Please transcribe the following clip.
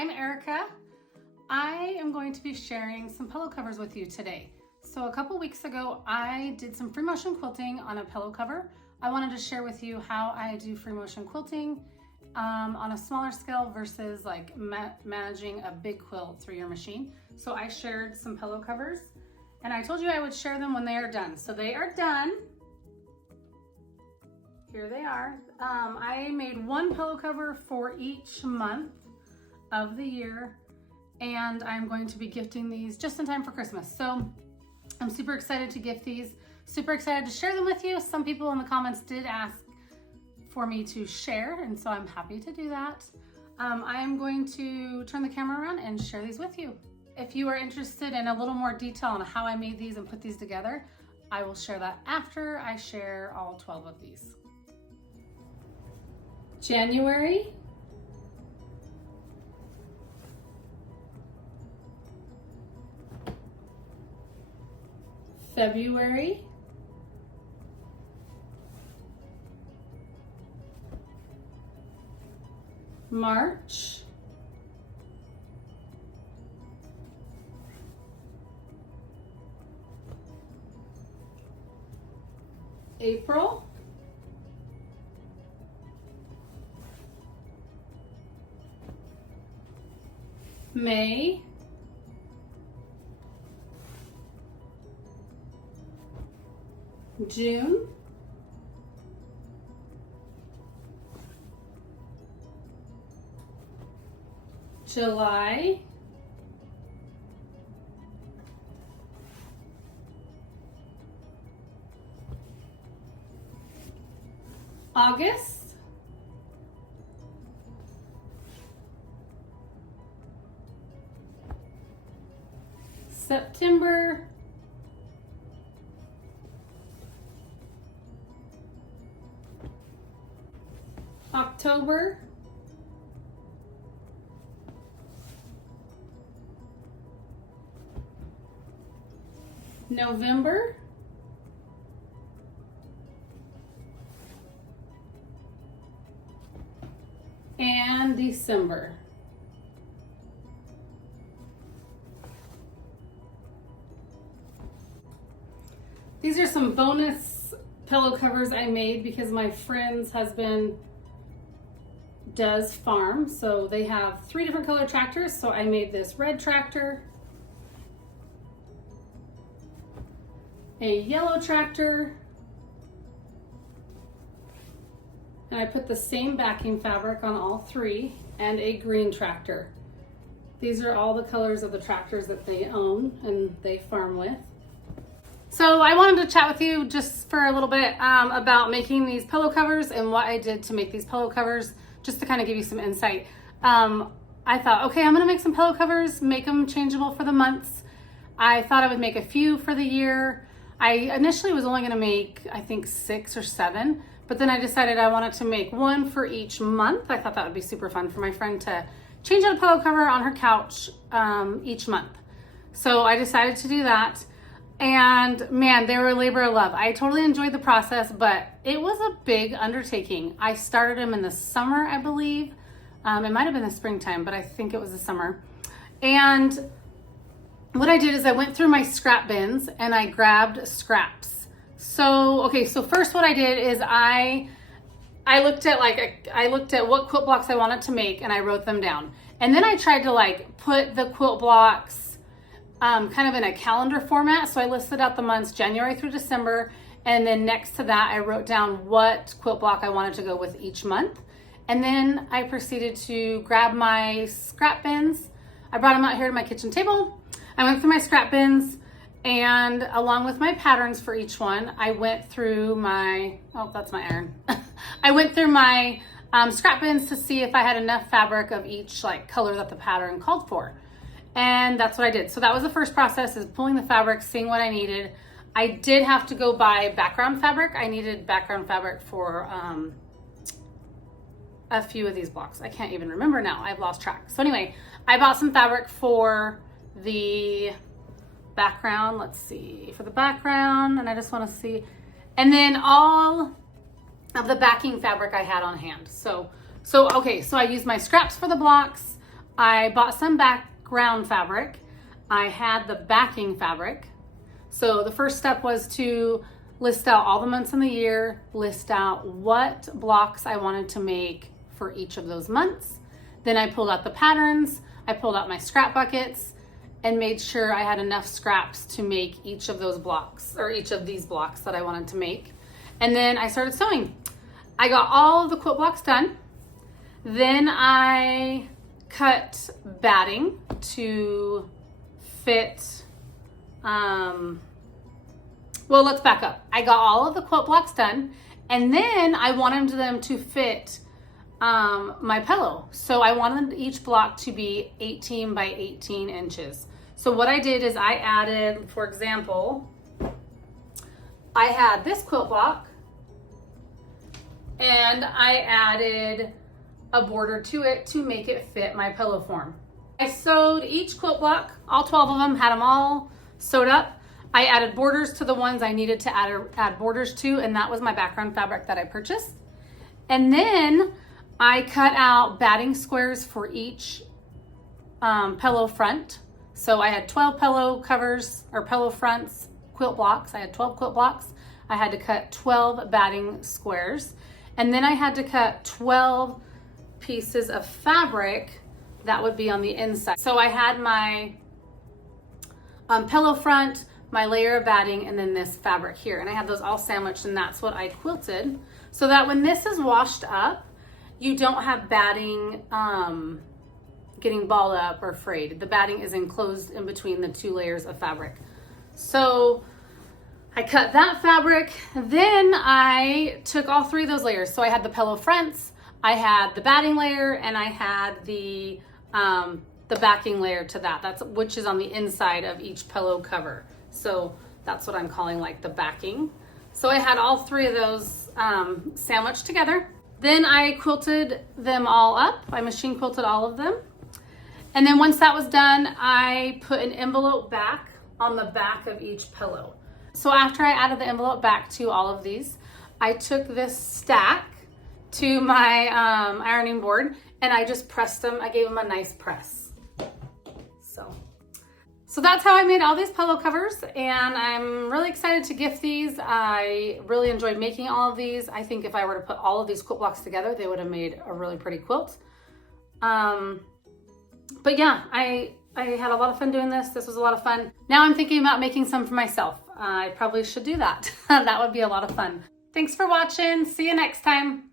I'm Erica. I am going to be sharing some pillow covers with you today. So a couple weeks ago, I did some free motion quilting on a pillow cover. I wanted to share with you how I do free motion quilting on a smaller scale versus like managing a big quilt through your machine. So I shared some pillow covers and I told you I would share them when they are done. So they are done. Here they are. I made one pillow cover for each month of the year, and I'm going to be gifting these just in time for Christmas. So I'm super excited to gift these, super excited to share them with you. Some people in the comments did ask for me to share, and so I'm happy to do that. I am going to turn the camera around and share these with you. If you are interested in a little more detail on how I made these and put these together, I will share that after I share all 12 of these. January, February, March, April, May, June, July, August, September, October, November, and December. These are some bonus pillow covers I made because my friend's husband does farm. So they have 3 different color tractors. So I made this red tractor, a yellow tractor, and I put the same backing fabric on all 3, and a green tractor. These are all the colors of the tractors that they own and they farm with. So I wanted to chat with you just for a little bit about making these pillow covers and what I did to make these pillow covers, just to kind of give you some insight. I thought, okay, I'm gonna make some pillow covers, make them changeable for the months. I thought I would make a few for the year. I initially was only gonna make, I think 6 or 7, but then I decided I wanted to make one for each month. I thought that would be super fun for my friend to change out a pillow cover on her couch each month. So I decided to do that. And man, they were a labor of love. I totally enjoyed the process, but it was a big undertaking. I started them in the summer, I believe. It might have been the springtime, but I think it was the summer. And what I did is I went through my scrap bins and I grabbed scraps. So first what I did is I looked at what quilt blocks I wanted to make and I wrote them down. And then I tried to put the quilt blocks kind of in a calendar format. So I listed out the months January through December, and then next to that I wrote down what quilt block I wanted to go with each month. And then I proceeded to grab my scrap bins. I brought them out here to my kitchen table. I went through my scrap bins, and along with my patterns for each one, I went through my, oh, that's my iron. I went through my scrap bins to see if I had enough fabric of each color that the pattern called for. And that's what I did. So that was the first process, is pulling the fabric, seeing what I needed. I did have to go buy background fabric. I needed background fabric for a few of these blocks. I can't even remember now. I've lost track. So anyway, I bought some fabric for the background. Let's see, for the background, and I just want to see. And then all of the backing fabric I had on hand. So I used my scraps for the blocks. I bought some background fabric. I had the backing fabric. So the first step was to list out all the months in the year, list out what blocks I wanted to make for each of those months. Then I pulled out the patterns, I pulled out my scrap buckets, and made sure I had enough scraps to make each of those blocks, or each of these blocks that I wanted to make. And then I started sewing. I got all of the quilt blocks done. Then I cut batting to fit, well, let's back up. I got all of the quilt blocks done, and then I wanted them to fit my pillow. So I wanted each block to be 18 by 18 inches. So what I did is I added, for example, I had this quilt block and I added a border to it to make it fit my pillow form. I sewed each quilt block, all 12 of them, had them all sewed up. I added borders to the ones I needed to add borders to, and that was my background fabric that I purchased. And then I cut out batting squares for each pillow front. So I had 12 pillow covers or pillow fronts, quilt blocks. I had 12 quilt blocks. I had to cut 12 batting squares. And then I had to cut 12 pieces of fabric that would be on the inside. So I had my pillow front, my layer of batting, and then this fabric here. And I had those all sandwiched, and that's what I quilted. So that when this is washed up, you don't have batting getting balled up or frayed. The batting is enclosed in between the two layers of fabric. So I cut that fabric, then I took all three of those layers. So I had the pillow fronts, I had the batting layer, and I had the backing layer to that, which is on the inside of each pillow cover. So that's what I'm calling like the backing. So I had all three of those sandwiched together. Then I quilted them all up. I machine quilted all of them. And then once that was done, I put an envelope back on the back of each pillow. So after I added the envelope back to all of these, I took this stack to my ironing board and I just pressed them. I gave them a nice press. So that's how I made all these pillow covers, and I'm really excited to gift these. I really enjoyed making all of these. I think if I were to put all of these quilt blocks together, they would have made a really pretty quilt. But yeah, I had a lot of fun doing this. This was a lot of fun. Now I'm thinking about making some for myself. I probably should do that. That would be a lot of fun. Thanks for watching. See you next time.